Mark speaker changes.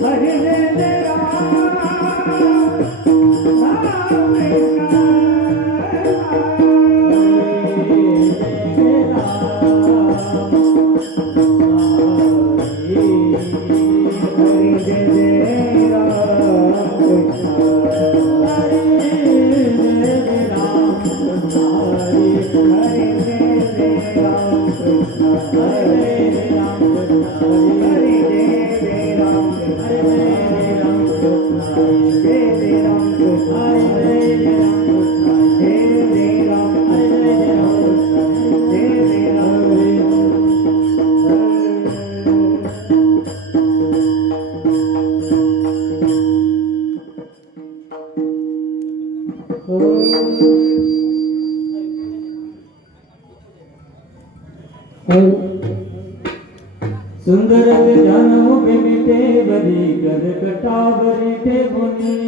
Speaker 1: La gente negra
Speaker 2: सुंदर जन्म बिन बरी कर कटावरी ते मुनि।